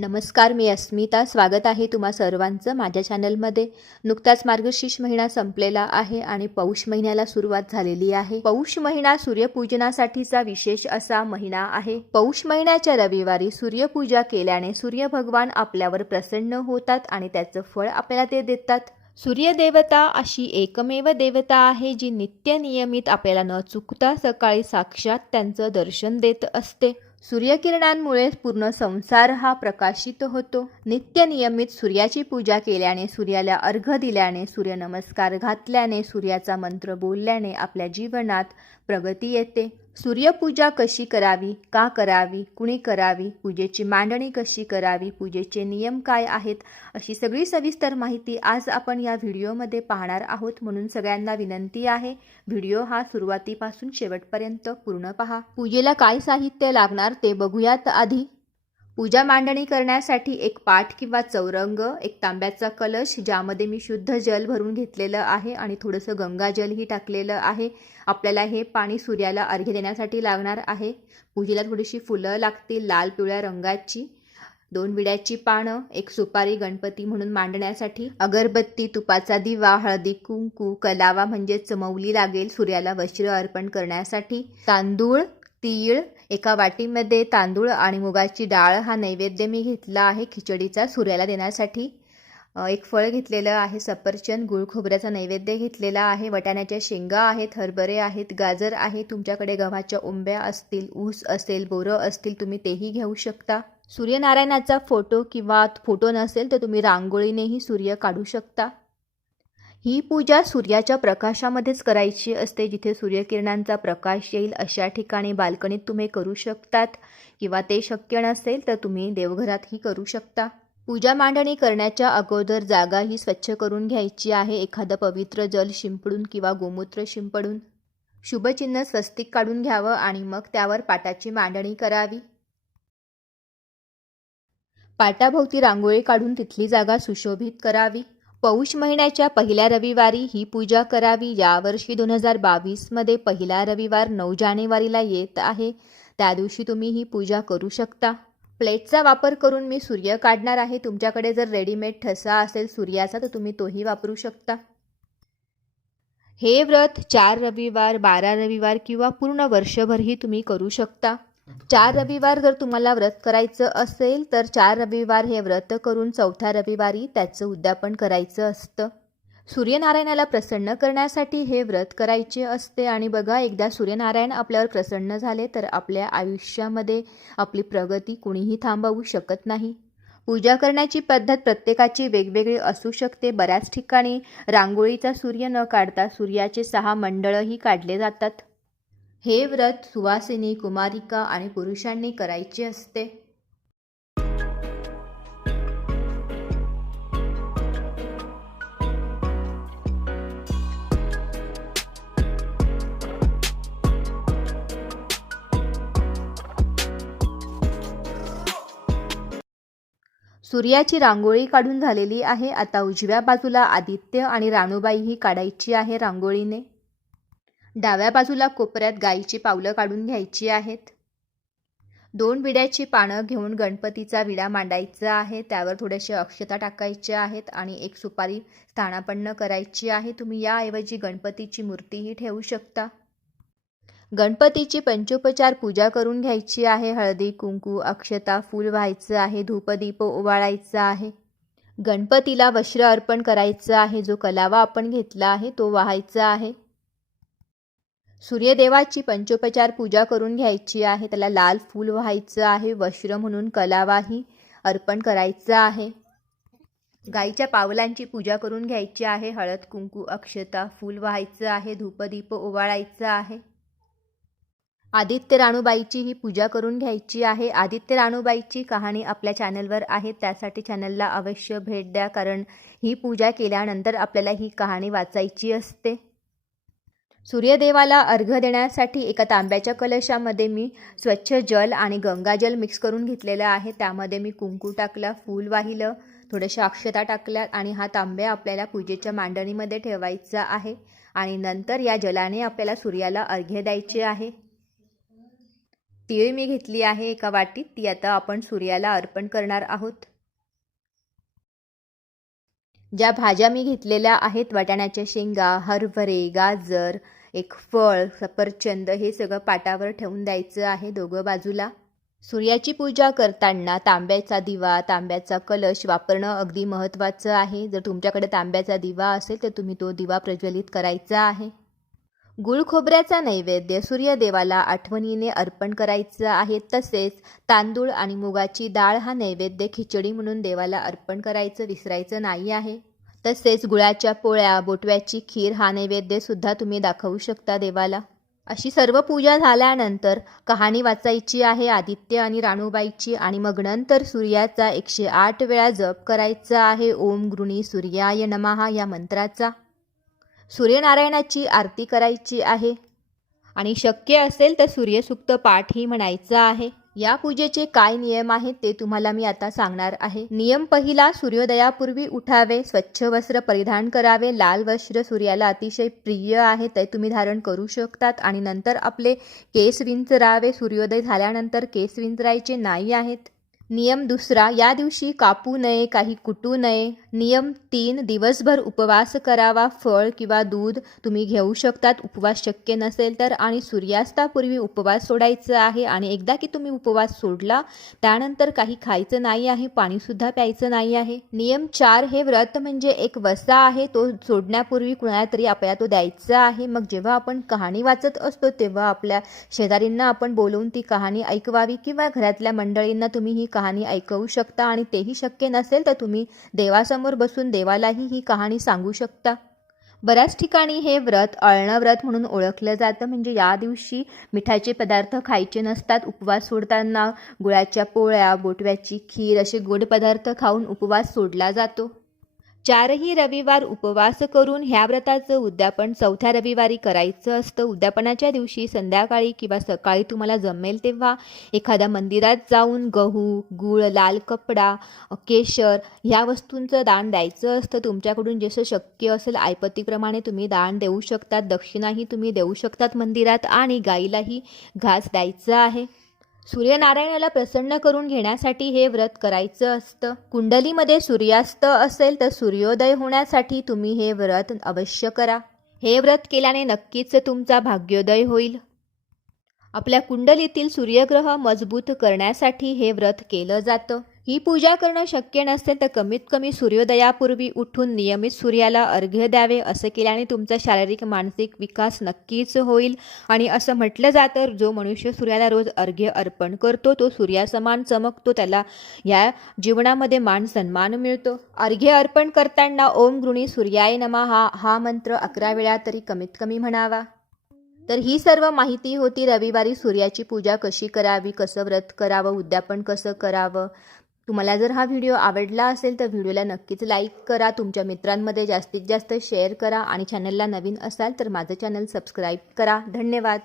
नमस्कार मी अस्मिता. स्वागत आहे तुम्हा सर्वांचं माझ्या चॅनलमध्ये. नुकताच मार्गशीर्ष महिना संपलेला आहे आणि पौष महिन्याला सुरुवात झालेली आहे. पौष महिना सूर्यपूजनासाठीचा विशेष असा महिना आहे. पौष महिन्याच्या रविवारी सूर्यपूजा केल्याने सूर्य भगवान आपल्यावर प्रसन्न होतात आणि त्याचं फळ आपल्याला ते देतात. सूर्यदेवता अशी एकमेव देवता आहे जी नित्य नियमित आपल्याला न चुकता सकाळी साक्षात त्यांचं दर्शन देत असते. सूर्यकिरणांमुळे पूर्ण संसार हा प्रकाशित होतो. नित्य नियमित सूर्याची पूजा केल्याने सूर्याला अर्घ दिल्याने सूर्यनमस्कार घातल्याने सूर्याचा मंत्र बोलल्याने आपल्या जीवनात प्रगती येते. सूर्यपूजा कशी करावी का करावी कुणी करावी पूजेची मांडणी कशी करावी पूजेचे नियम काय आहेत अशी सगळी सविस्तर माहिती आज आपण या व्हिडिओमध्ये पाहणार आहोत. म्हणून सगळ्यांना विनंती आहे व्हिडिओ हा सुरुवातीपासून शेवटपर्यंत पूर्ण पहा. पूजेला काय साहित्य लागणार ते बघूयात आधी. पूजा मांडणी करण्यासाठी एक पाठ किंवा चौरंग एक तांब्याचा कलश ज्यामध्ये मी शुद्ध जल भरून घेतलेलं आहे आणि थोडंसं गंगाजलही टाकलेलं आहे. आपल्याला हे पाणी सूर्याला अर्घ्य देण्यासाठी लागणार आहे. पूजेला थोडीशी फुलं लागतील लाल पिवळ्या रंगाची. दोन विड्याची पानं एक सुपारी गणपती म्हणून मांडण्यासाठी. अगरबत्ती तुपाचा दिवा हळदी कुंकू कलावा म्हणजे चमवली लागेल सूर्याला वस्त्र अर्पण करण्यासाठी. तांदूळ तीळ एका वाटीमध्ये तांदूळ आणि मुगाची डाळ हा नैवेद्य मी घेतला आहे. खिचडीचा सूर्याला देण्यासाठी. एक फळ घेतलेलं आहे सफरचंद गुळ खोबऱ्याचा नैवेद्य घेतलेला आहे. वटाण्याच्या शेंगा आहेत हरभरे आहेत गाजर आहे. तुमच्याकडे गव्हाच्या उंब्या असतील ऊस असेल बोरं असतील तुम्ही तेही घेऊ शकता. सूर्यनारायणाचा फोटो किंवा फोटो नसेल तर तुम्ही रांगोळीनेही सूर्य काढू शकता. ही पूजा सूर्याच्या प्रकाशामध्येच करायची असते जिथे सूर्यकिरणांचा प्रकाश येईल अशा ठिकाणी बाल्कनीत तुम्ही करू शकतात. किंवा ते शक्य नसेल तर तुम्ही देवघरातही करू शकता. पूजा मांडणी करण्याच्या अगोदर जागा ही स्वच्छ करून घ्यायची आहे. एखादं पवित्र जल शिंपडून किंवा गोमूत्र शिंपडून. शुभचिन्ह स्वस्तिक काढून घ्यावं आणि मग त्यावर पाटाची मांडणी करावी. पाटाभोवती रांगोळी काढून तिथली जागा सुशोभित करावी. पौष महिन्याच्या पहिल्या रविवारी ही पूजा करावी. यावर्षी दोन हजार बावीसमध्ये पहिला रविवार नऊ जानेवारीला येत आहे. त्या दिवशी तुम्ही ही पूजा करू शकता. प्लेटचा वापर करून मी सूर्य काढणार आहे. तुमच्याकडे जर रेडीमेड ठसा असेल सूर्याचा तर तुम्ही तोही वापरू शकता. हे व्रत चार रविवार बारा रविवार किंवा पूर्ण वर्षभरही तुम्ही करू शकता. चार रविवार जर तुम्हाला व्रत करायचं असेल तर चार रविवार हे व्रत करून चौथ्या रविवारी त्याचं उद्यापन करायचं असतं. सूर्यनारायणाला प्रसन्न करण्यासाठी हे व्रत करायचे असते. आणि बघा एकदा सूर्यनारायण आपल्यावर प्रसन्न झाले तर आपल्या आयुष्यामध्ये आपली प्रगती कुणीही थांबवू शकत नाही. पूजा करण्याची पद्धत प्रत्येकाची वेगवेगळी असू शकते. बऱ्याच ठिकाणी रांगोळीचा सूर्य न काढता सूर्याचे सहा मंडळही काढले जातात. हे व्रत सुवासिनी कुमारिका आणि पुरुषांनी करायचे असते. सूर्याची रांगोळी काढून झालेली आहे. आता उजव्या बाजूला आदित्य आणि राणूबाई ही काढायची आहे रांगोळीने. डाव्या बाजूला कोपऱ्यात गाईची पावलं काढून घ्यायची आहेत. दोन विड्याची पानं घेऊन गणपतीचा विडा मांडायचा आहे. त्यावर थोडेसे अक्षता टाकायच्या आहेत आणि एक सुपारी स्थानापन्न करायची आहे. तुम्ही याऐवजी गणपतीची मूर्तीही ठेवू शकता. गणपतीची पंचोपचार पूजा करून घ्यायची आहे. हळदी कुंकू अक्षता फूल व्हायचं आहे. धूपदीप ओवाळायचा आहे. गणपतीला वस्त्र अर्पण करायचं आहे. जो कलावा आपण घेतला आहे तो वाहायचा आहे. सूर्यदेवाची पंचोपचार पूजा करून घ्यायची आहे. त्याला लाल फूल व्हायचं आहे. वस्त्र म्हणून कलावाही अर्पण करायचं आहे. गाईच्या पावलांची पूजा करून घ्यायची आहे. हळद कुंकू अक्षता फूल व्हायचं आहे. धूपदीप ओवाळायचं आहे. आदित्य राणूबाईची ही पूजा करून घ्यायची आहे. आदित्य राणूबाईची कहाणी आपल्या चॅनलवर आहे. त्यासाठी चॅनलला अवश्य भेट द्या कारण ही पूजा केल्यानंतर आपल्याला ही कहाणी वाचायची असते. सूर्यदेवाला अर्घ देण्यासाठी एका तांब्याच्या कलशामध्ये मी स्वच्छ जल आणि गंगाजल मिक्स करून घेतलेलं आहे. त्यामध्ये मी कुंकू टाकला फूल वाहिलं थोड्याशा अक्षता टाकल्या आणि हा तांब्या आपल्याला पूजेच्या मांडणीमध्ये ठेवायचा आहे आणि नंतर या जलाने आपल्याला सूर्याला अर्घ्य द्यायचे आहे. तीळ मी घेतली आहे एका वाटीत ती आता आपण सूर्याला अर्पण करणार आहोत. ज्या भाज्या मी घेतलेल्या आहेत वाटाण्याच्या शेंगा हरभरे गाजर एक फळ सफरचंद हे सगळं पाटावर ठेवून द्यायचं आहे दोघं बाजूला. सूर्याची पूजा करताना तांब्याचा दिवा तांब्याचा कलश वापरणं अगदी महत्त्वाचं आहे. जर तुमच्याकडे तांब्याचा दिवा असेल तर तुम्ही तो दिवा प्रज्वलित करायचा आहे. गुळ खोबऱ्याचा नैवेद्य सूर्यदेवाला आठवणीने अर्पण करायचं आहे. तसेच तांदूळ आणि मुगाची डाळ हा नैवेद्य खिचडी म्हणून देवाला अर्पण करायचं विसरायचं नाही आहे. तसेच गुळाच्या पोळ्या बोटव्याची खीर हा नैवेद्य सुद्धा तुम्ही दाखवू शकता देवाला. अशी सर्व पूजा झाल्यानंतर कहाणी वाचायची आहे आदित्य आणि राणूबाईची आणि मग नंतर सूर्याचा एकशे आठ वेळा जप करायचा आहे. ओम गृणी सूर्याय नमहा या मंत्राचा. सूर्यनारायणाची आरती करायची आहे. आणि शक्य असेल तर सूर्यसुक्त पाठही म्हणायचा आहे. या पूजेचे काय नियम आहेत ते तुम्हाला मी आता सांगणार आहे. नियम पहिला सूर्योदयापूर्वी उठावे स्वच्छ वस्त्र परिधान करावे लाल वस्त्र सूर्याला अतिशय प्रिय आहे ते तुम्ही धारण करू शकतात. आणि नंतर आपले केस विंचरावे सूर्योदय झाल्यानंतर केस विंचरायचे नाही आहेत. नियम दुसरा या दिवशी कापू नये काही कुटू नये. नियम तीन दिवसभर उपवास करावा फळ किंवा दूध तुम्ही घेऊ शकतात. उपवास शक्य नसेल तर आणि सूर्यास्तापूर्वी उपवास सोडायचं आहे आणि एकदा की तुम्ही उपवास सोडला त्यानंतर काही खायचं नाही आहे पाणीसुद्धा प्यायचं नाही आहे. नियम चार हे व्रत म्हणजे एक वसा आहे तो सोडण्यापूर्वी कुणाला तरी आपल्याला तो द्यायचा आहे. मग जेव्हा आपण कहाणी वाचत असतो तेव्हा आपल्या शेजारींना आपण बोलवून ती कहाणी ऐकवावी किंवा घरातल्या मंडळींना तुम्ही ही कहाणी ऐकवू शकता आणि तेही शक्य नसेल तर तुम्ही देवासमोर बसून देवालाही ही कहाणी सांगू शकता. बऱ्याच ठिकाणी हे व्रत अळणं व्रत म्हणून ओळखलं जातं. म्हणजे या दिवशी मिठाचे पदार्थ खायचे नसतात. उपवास सोडताना गुळाच्या पोळ्या बोटव्याची खीर असे गोड पदार्थ खाऊन उपवास सोडला जातो. चारही रविवार उपवास करून ह्या व्रताचं उद्यापन चौथ्या रविवारी करायचं असतं. उद्यापनाच्या दिवशी संध्याकाळी किंवा सकाळी तुम्हाला जमेल तेव्हा एखाद्या मंदिरात जाऊन गहू गूळ लाल कपडा केशर ह्या वस्तूंचं दान द्यायचं असतं. तुमच्याकडून जसं शक्य असेल आयपतीप्रमाणे तुम्ही दान देऊ शकतात. दक्षिणाही तुम्ही देऊ शकतात मंदिरात आणि गाईलाही घास द्यायचा आहे. सूर्यनारायणाला प्रसन्न करून घेण्यासाठी हे व्रत करायचं असतं. कुंडलीमध्ये सूर्यास्त असेल तर सूर्योदय होण्यासाठी तुम्ही हे व्रत अवश्य करा. हे व्रत केल्याने नक्कीच तुमचा भाग्योदय होईल. आपल्या कुंडलीतील सूर्यग्रह मजबूत करण्यासाठी हे व्रत केलं जातं. ही पूजा करणं शक्य नसते तर कमीत कमी सूर्योदयापूर्वी उठून नियमित सूर्याला अर्घ्य द्यावे असं केल्याने तुमचा शारीरिक मानसिक विकास नक्कीच होईल. आणि असं म्हटलं जातं जो मनुष्य सूर्याला रोज अर्घ्य अर्पण करतो तो सूर्यासमान चमकतो त्याला या जीवनामध्ये मान सन्मान मिळतो. अर्घ्य अर्पण करताना ओम गृणी सूर्याय नमा हा हा मंत्र अकरा वेळा तरी कमीत कमी म्हणावा. तर ही सर्व माहिती होती. रविवारी सूर्याची पूजा कशी करावी कसं व्रत करावं उद्यापन कसं करावं तुम्हाला जर हा व्हिडिओ आवडला असेल तर व्हिडिओला नक्कीच लाईक करा. तुमच्या मित्रांमध्ये जास्तीत जास्त शेअर करा आणि चॅनलला नवीन असाल तर माझं चॅनल सबस्क्राईब करा. धन्यवाद.